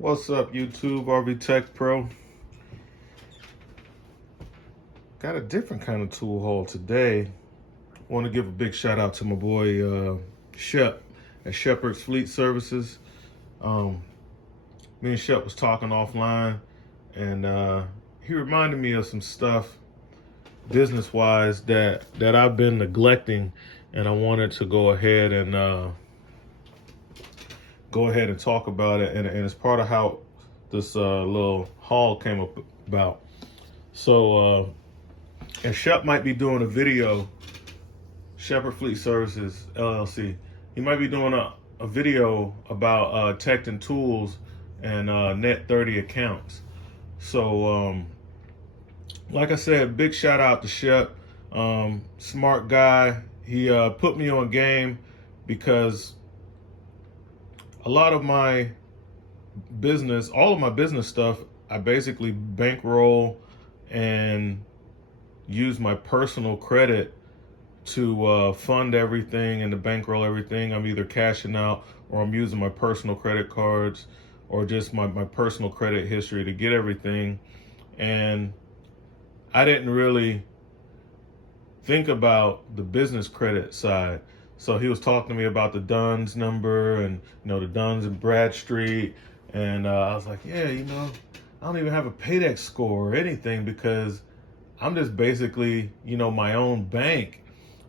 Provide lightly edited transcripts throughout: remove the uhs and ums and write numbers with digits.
What's up, YouTube? RV Tech Pro. Got a different kind of tool haul today. Want to give a big shout out to my boy Shep at Shepherd's Fleet Services. Me and Shep was talking offline, and he reminded me of some stuff business-wise that I've been neglecting, and I wanted to go ahead and talk about it, and it's part of how this little haul came about. So, and Shep might be doing a video, Shepherd Fleet Services, LLC. He might be doing a video about tech and tools and net 30 accounts. So, like I said, big shout out to Shep. Smart guy. He put me on game because a lot of my business, all of my business stuff, I basically bankroll and use my personal credit to fund everything and to bankroll everything. I'm either cashing out or I'm using my personal credit cards or just my personal credit history to get everything. And I didn't really think about the business credit side. So he was talking to me about the Dunn's number and, the Dunn's and Bradstreet. And I was like, yeah, I don't even have a paydex score or anything because I'm just basically, my own bank.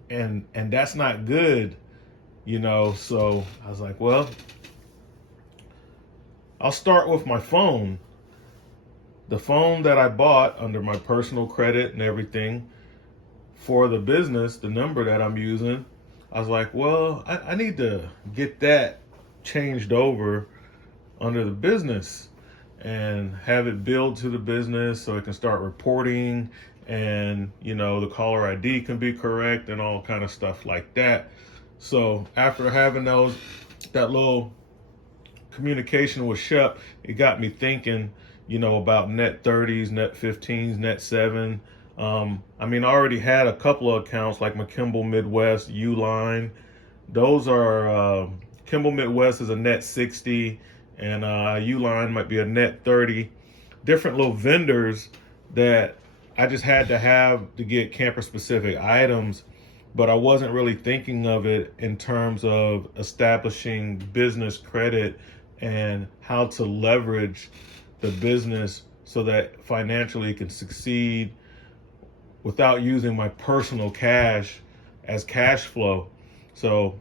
And that's not good, So I was like, well, I'll start with my phone. The phone that I bought under my personal credit and everything for the business, the number that I'm using, I was like, well, I need to get that changed over under the business and have it billed to the business so it can start reporting and, the caller ID can be correct and all kind of stuff like that. So after having that little communication with Shep, it got me thinking, about net 30s, net 15s, net 7. I already had a couple of accounts like my Kimball Midwest, Uline. Those are, Kimball Midwest is a net 60 and Uline might be a net 30. Different little vendors that I just had to have to get camper specific items, but I wasn't really thinking of it in terms of establishing business credit and how to leverage the business so that financially it can succeed without using my personal cash as cash flow. So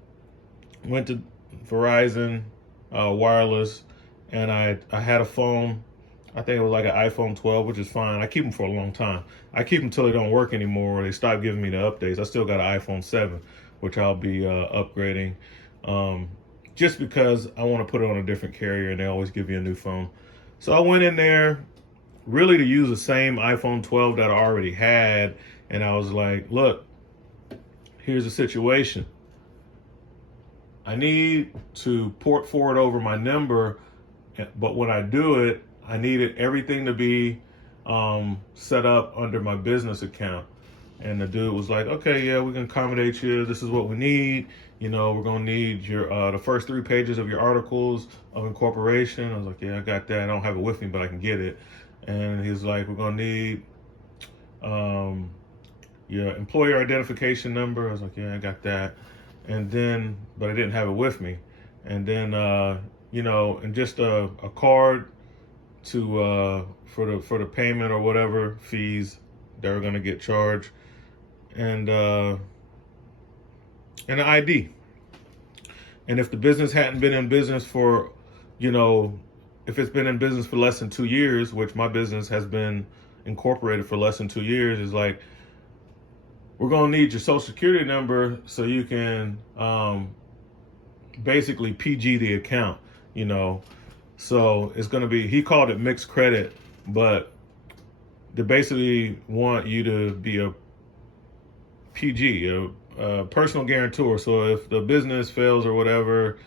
went to Verizon wireless, and I had a phone. I think it was like an iPhone 12, which is fine. I keep them for a long time. I keep them until they don't work anymore or they stop giving me the updates. I still got an iPhone 7, which I'll be upgrading just because I want to put it on a different carrier and they always give you a new phone. So I went in there really to use the same iPhone 12 that I already had, and I was like, look, here's the situation. I need to port forward over my number, but when I do it, I needed everything to be set up under my business account. And the dude was like, okay, yeah, we can accommodate you. This is what we need. We're going to need your the first 3 pages of your articles of incorporation. I was like, yeah, I got that. I don't have it with me, but I can get it. And he's like, we're going to need your employer identification number. I was like, yeah, I got that. And then, but I didn't have it with me. And then, and just a card to for the payment or whatever fees they're going to get charged, and an ID. And if the business hadn't been in business for, if it's been in business for less than 2 years, which my business has been incorporated for less than 2 years, is like, we're going to need your social security number so you can basically PG the account, So it's going to be, he called it mixed credit, but they basically want you to be a PG, a personal guarantor. So if the business fails or whatever,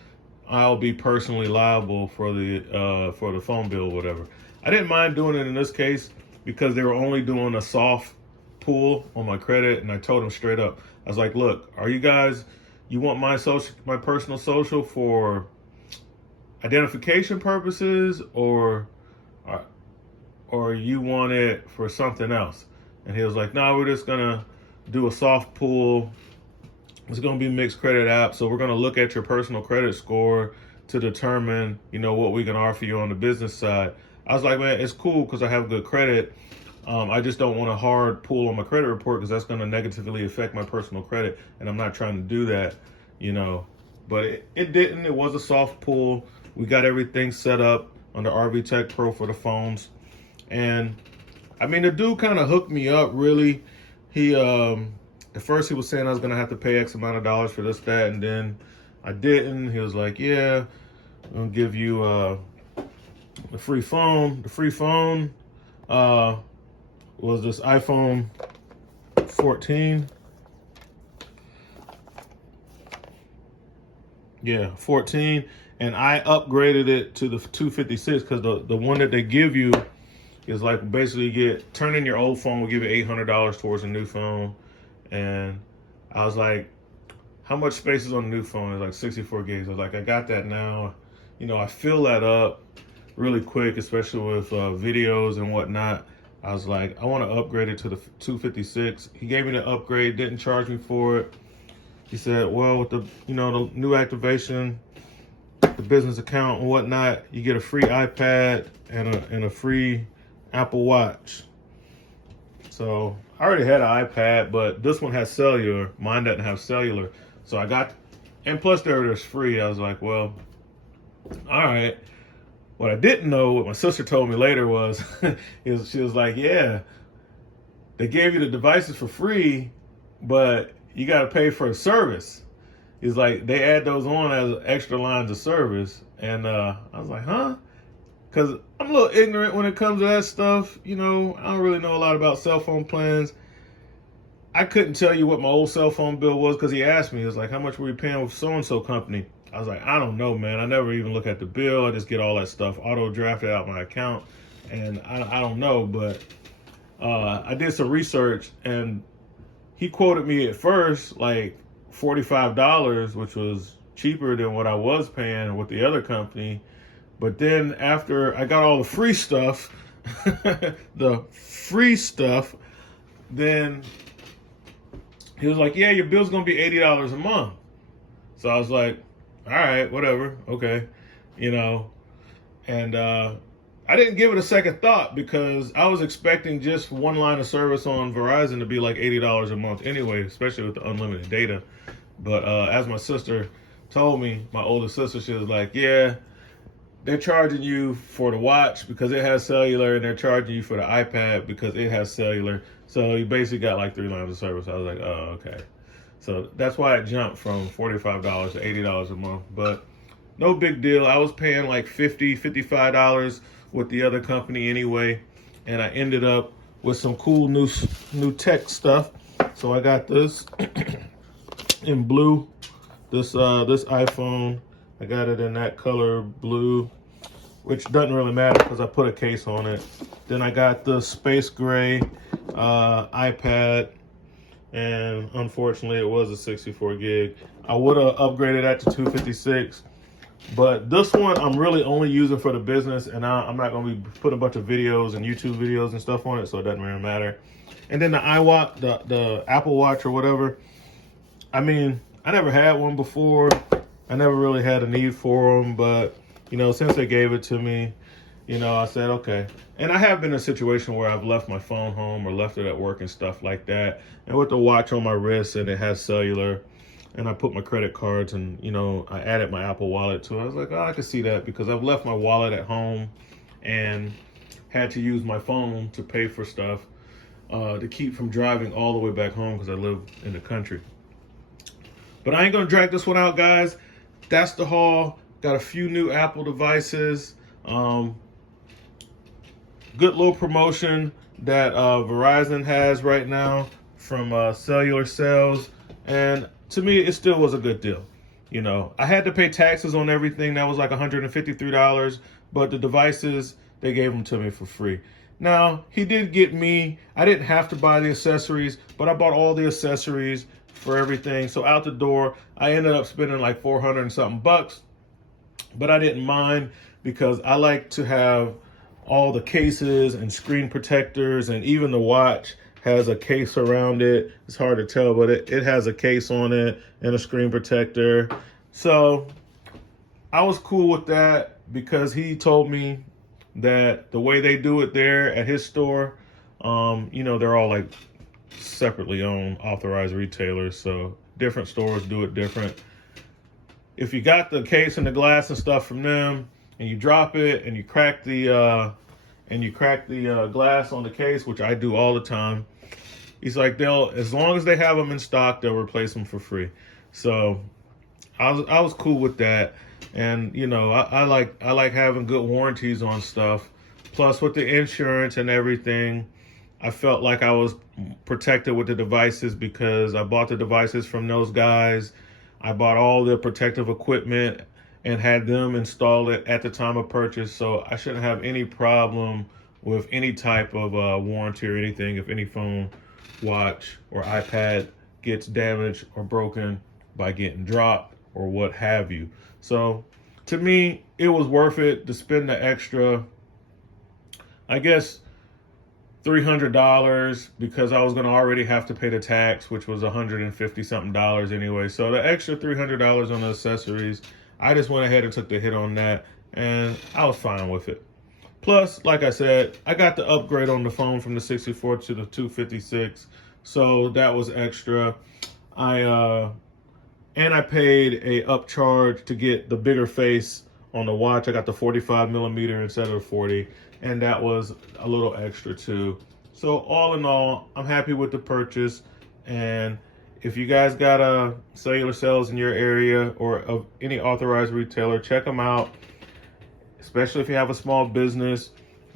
I'll be personally liable for the phone bill or whatever. I didn't mind doing it in this case because they were only doing a soft pull on my credit, and I told them straight up, I was like, look, you want my personal social for identification purposes or you want it for something else? And he was like, no, we're just gonna do a soft pull. It's gonna be mixed credit app. So we're gonna look at your personal credit score to determine, what we can offer you on the business side. I was like, man, it's cool because I have good credit. I just don't want a hard pull on my credit report because that's going to negatively affect my personal credit, and I'm not trying to do that, But it didn't. It was a soft pull. We got everything set up under RV Tech Pro for the phones, and I mean, the dude kind of hooked me up. Really, he at first he was saying I was going to have to pay X amount of dollars for this, that, and then I didn't. He was like, yeah, I'm going to give you the free phone. The free phone was this iPhone 14. Yeah, 14. And I upgraded it to the 256 because the one that they give you is like basically turn in your old phone, will give you $800 towards a new phone. And I was like, how much space is on the new phone? It's like 64 gigs. I was like, I got that now. I fill that up really quick, especially with videos and whatnot. I was like, I want to upgrade it to the 256. He gave me the upgrade, didn't charge me for it. He said, well, with the new activation, the business account and whatnot, you get a free iPad and a free Apple Watch. So I already had an iPad, but this one has cellular. Mine doesn't have cellular. So I got, and plus there's free. I was like, well, all right. What I didn't know, what my sister told me later was, she was like, yeah, they gave you the devices for free, but you got to pay for a service. He's like, they add those on as extra lines of service. And I was like, huh? Because I'm a little ignorant when it comes to that stuff. I don't really know a lot about cell phone plans. I couldn't tell you what my old cell phone bill was because he asked me. He was like, how much were you paying with so-and-so company? I was like, I don't know, man. I never even look at the bill. I just get all that stuff auto-drafted out my account. And I don't know, but I did some research, and he quoted me at first like $45, which was cheaper than what I was paying with the other company. But then after I got all the free stuff, then he was like, yeah, your bill's going to be $80 a month. So I was like, all right, whatever. Okay. And I didn't give it a second thought because I was expecting just one line of service on Verizon to be like $80 a month anyway, especially with the unlimited data. But as my sister told me, my older sister, she was like, yeah, they're charging you for the watch because it has cellular, and they're charging you for the iPad because it has cellular. So you basically got like 3 lines of service. I was like, oh, okay. So that's why it jumped from $45 to $80 a month. But no big deal. I was paying like $50, $55 with the other company anyway. And I ended up with some cool new tech stuff. So I got this in blue, this iPhone. I got it in that color, blue, which doesn't really matter because I put a case on it. Then I got the space gray iPad, and unfortunately it was a 64 gig. I would have upgraded that to 256, but this one I'm really only using for the business, and I'm not going to be putting a bunch of videos and YouTube videos and stuff on it, so it doesn't really matter. And then the iWatch, the Apple Watch or whatever, I mean, I never had one before. I never really had a need for them, but, since they gave it to me, I said, okay. And I have been in a situation where I've left my phone home or left it at work and stuff like that. And with the watch on my wrist and it has cellular, and I put my credit cards and, I added my Apple Wallet to it. I was like, oh, I can see that because I've left my wallet at home and had to use my phone to pay for stuff to keep from driving all the way back home because I live in the country. But I ain't going to drag this one out, guys. That's the haul. Got a few new Apple devices. Good little promotion that Verizon has right now from cellular sales. And to me, it still was a good deal. I had to pay taxes on everything. That was like $153. But the devices, they gave them to me for free. Now, he did get me. I didn't have to buy the accessories, but I bought all the accessories for everything. So out the door, I ended up spending like $400 and something bucks. but I didn't mind because I like to have all the cases and screen protectors, and even the watch has a case around it. It's hard to tell, but it has a case on it and a screen protector. So I was cool with that because he told me that the way they do it there at his store, they're all like separately owned, authorized retailers. So different stores do it different. If you got the case and the glass and stuff from them, and you drop it and you crack the glass on the case, which I do all the time, he's like, as long as they have them in stock, they'll replace them for free. So I was cool with that. And I like having good warranties on stuff. Plus with the insurance and everything, I felt like I was protected with the devices because I bought the devices from those guys. I bought all the protective equipment and had them install it at the time of purchase. So I shouldn't have any problem with any type of warranty or anything if any phone, watch, or iPad gets damaged or broken by getting dropped or what have you. So to me, it was worth it to spend the extra, I guess, $300 because I was going to already have to pay the tax, which was $150 something anyway. So the extra $300 on the accessories, I just went ahead and took the hit on that, and I was fine with it. Plus, like I said, I got the upgrade on the phone from the 64 to the 256, so that was extra. I paid a upcharge to get the bigger face on the watch. I got the 45 millimeter instead of 40, and that was a little extra too. So all in all, I'm happy with the purchase. And if you guys got a cellular sales in your area or of any authorized retailer, check them out. Especially if you have a small business,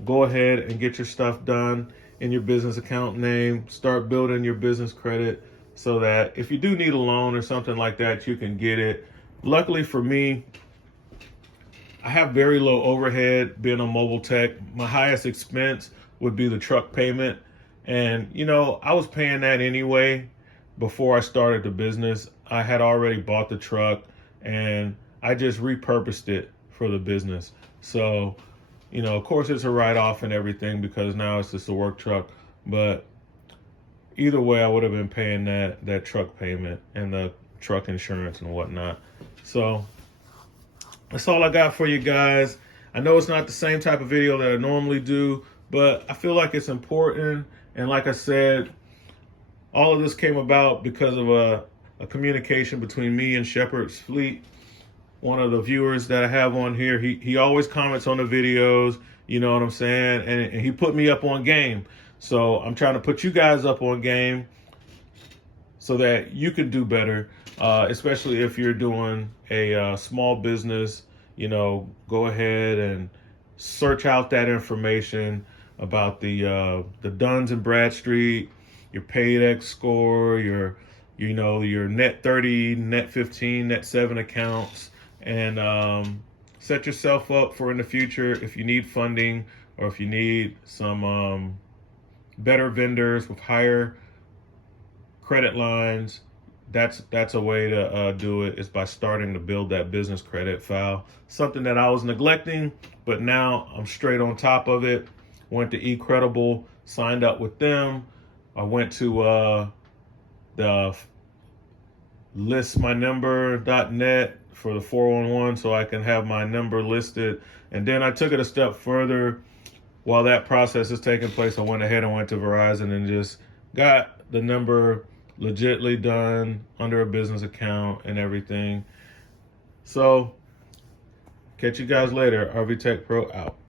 go ahead and get your stuff done in your business account name. Start building your business credit so that if you do need a loan or something like that, you can get it. Luckily for me, I have very low overhead being a mobile tech. My highest expense would be the truck payment. And, I was paying that anyway before I started the business. I had already bought the truck and I just repurposed it for the business. So, of course it's a write-off and everything because now it's just a work truck. But either way, I would have been paying that truck payment and the truck insurance and whatnot. So that's all I got for you guys. I know it's not the same type of video that I normally do, but I feel like it's important. And like I said, all of this came about because of a communication between me and Shepherd's Fleet. One of the viewers that I have on here, he always comments on the videos, you know what I'm saying? And he put me up on game. So I'm trying to put you guys up on game so that you can do better, especially if you're doing a small business. Go ahead and search out that information about the Dunns and Bradstreet, your paydex score, your net 30, net 15, net 7 accounts, and set yourself up for in the future if you need funding or if you need some better vendors with higher credit lines. That's a way to do it, is by starting to build that business credit file. Something that I was neglecting, but now I'm straight on top of it. Went to eCredible, signed up with them. I went to the listmynumber.net for the 411 so I can have my number listed. And then I took it a step further. While that process is taking place, I went ahead and went to Verizon and just got the number legitly done under a business account and everything. So catch you guys later. RV Tech Pro out.